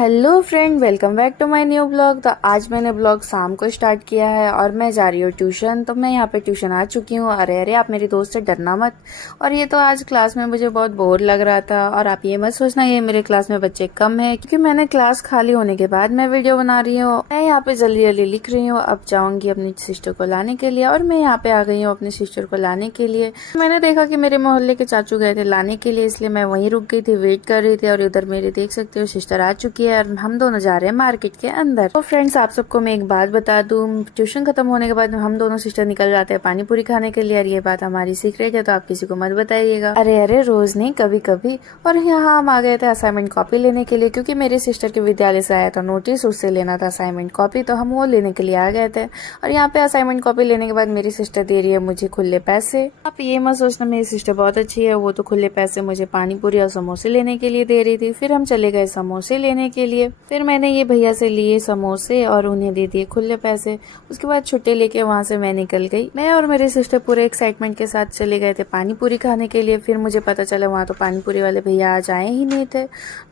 Hello friend, welcome back to my new blog. तो आज मैंने ब्लॉग शाम को स्टार्ट किया है और मैं जा रही हूँ ट्यूशन। तो मैं यहाँ पे ट्यूशन आ चुकी हूँ। अरे अरे, आप मेरी दोस्त से डरना मत। और ये तो आज क्लास में मुझे बहुत बोर लग रहा था। और आप ये मत सोचना ये मेरे क्लास में बच्चे कम है, क्योंकि मैंने क्लास खाली होने के बाद मैं वीडियो बना रही हूँ। मैं यहाँ पे जल्दी जल्दी लिख रही हूँ, अब जाऊंगी अपनी सिस्टर को लाने के लिए। और मैं यहाँ पे आ गई हूँ अपनी सिस्टर को लाने के लिए। मैंने देखा कि मेरे मोहल्ले के चाचू गए थे लाने के लिए, इसलिए मैं वहीं रुक गई थी, वेट कर रही थी। और उधर मेरे देख सकते हो सिस्टर आ चुकी है और हम दोनों जा रहे हैं मार्केट के अंदर। तो फ्रेंड्स, आप सबको मैं एक बात बता दूं, ट्यूशन खत्म होने के बाद हम दोनों सिस्टर निकल जाते हैं पानी पूरी खाने के लिए। और ये बात हमारी सीक्रेट है, तो आप किसी को मत बताइएगा। अरे अरे, रोज नहीं, कभी कभी। और यहाँ हम आ गए थे असाइनमेंट कॉपी लेने के लिए, क्योंकि मेरे सिस्टर के विद्यालय से आया था नोटिस, उससे लेना था असाइनमेंट कॉपी, तो हम वो लेने के लिए आ गए थे। और यहाँ पे असाइनमेंट कॉपी लेने के बाद मेरी सिस्टर दे रही है मुझे खुले पैसे। आप ये मत सोचना मेरी सिस्टर बहुत अच्छी है, वो तो खुले पैसे मुझे पानी पूरी और समोसे लेने के लिए दे रही थी। फिर हम चले गए समोसे लेने के लिए। फिर मैंने ये भैया से लिए समोसे और उन्हें दे दिए खुले पैसे। उसके बाद छुट्टी लेके वहाँ से मैं निकल गई। मैं और मेरी सिस्टर पूरे एक्साइटमेंट के साथ चले गए थे पानी पूरी खाने के लिए। फिर मुझे पता चला वहाँ तो पानी पूरी वाले भैया आज आए ही नहीं थे।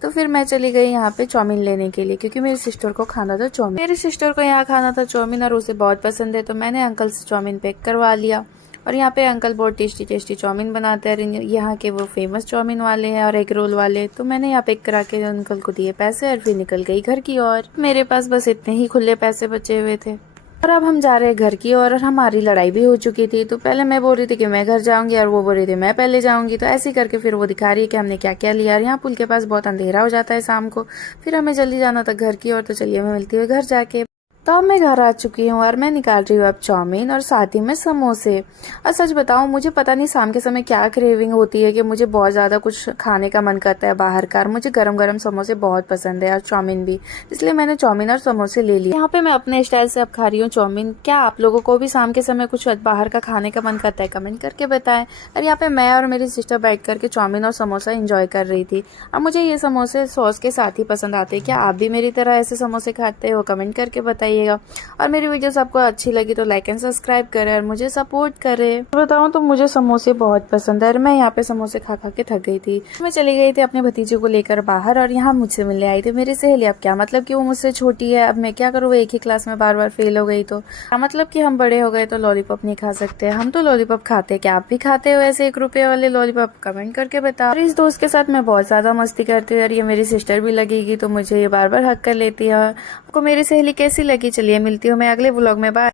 तो फिर मैं चली गई यहाँ पे चाउमीन लेने के लिए, क्योंकि मेरी सिस्टर को खाना था चाउमीन। मेरी सिस्टर को यहाँ खाना था चाउमीन और उसे बहुत पसंद है, तो मैंने अंकल से चाउमीन पैक करवा लिया। और यहाँ पे अंकल बहुत टेस्टी टेस्टी चाउमीन बनाते हैं, यहाँ के वो फेमस चाउमीन वाले हैं और एग रोल वाले। तो मैंने यहाँ पैक करा के अंकल को दिए पैसे और फिर निकल गई घर की ओर। मेरे पास बस इतने ही खुले पैसे बचे हुए थे। और अब हम जा रहे हैं घर की ओर। और हमारी लड़ाई भी हो चुकी थी। तो पहले मैं बोल रही थी कि मैं घर जाऊंगी और वो बोल रही थी मैं पहले जाऊंगी। तो ऐसे करके फिर वो दिखा रही है कि हमने क्या क्या लिया। और यहाँ पुल के पास बहुत अंधेरा हो जाता है शाम को। फिर हमें जल्दी जाना था घर की ओर। तो चलिए मैं मिलती हुई घर जाके। तो अब मैं घर आ चुकी हूँ और मैं निकाल रही हूँ अब चाउमीन और साथ ही में समोसे। और सच बताऊँ, मुझे पता नहीं शाम के समय क्या क्रेविंग होती है कि मुझे बहुत ज़्यादा कुछ खाने का मन करता है बाहर का। और मुझे गरम गरम समोसे बहुत पसंद है और चाउमीन भी, इसलिए मैंने चाउमीन और समोसे ले लिए। यहाँ पे मैं अपने स्टाइल से अब खा रही हूँ चाउमीन। क्या आप लोगों को भी शाम के समय कुछ बाहर का खाने का मन करता है? कमेंट करके बताएं। और यहाँ पे मैं और मेरी सिस्टर बैठ करके चाउमीन और समोसा इंजॉय कर रही थी। अब मुझे ये समोसे सॉस के साथ ही पसंद आते हैं। क्या आप भी मेरी तरह ऐसे समोसे खाते हो? कमेंट करके बताइए। और मेरी वीडियोस आपको अच्छी लगी तो लाइक एंड सब्सक्राइब करें और मुझे सपोर्ट करें। बताऊं तो मुझे समोसे बहुत पसंद है और मैं यहाँ पे समोसे खा खा के थक गई थी। मैं चली गई थी अपने भतीजे को लेकर बाहर और यहाँ मुझसे मिलने आई थी मेरी सहेली। अब क्या मतलब कि वो मुझसे छोटी है, अब मैं क्या करूँ, वो एक ही क्लास में बार बार फेल हो गई। तो क्या मतलब कि हम बड़े हो गए तो लॉलीपॉप नहीं खा सकते? हम तो लॉलीपॉप खाते हैं। क्या आप भी खाते हो ऐसे 1 रुपए वाले लॉलीपॉप? कमेंट करके बताओ। और इस दोस्त के साथ मैं बहुत ज्यादा मस्ती करती हूँ और ये मेरी सिस्टर भी लगेगी, तो मुझे ये बार बार हक कर लेती है। आपको मेरी सहेली कैसी लगी? चलिए मिलती हूँ मैं अगले व्लॉग में। बाय।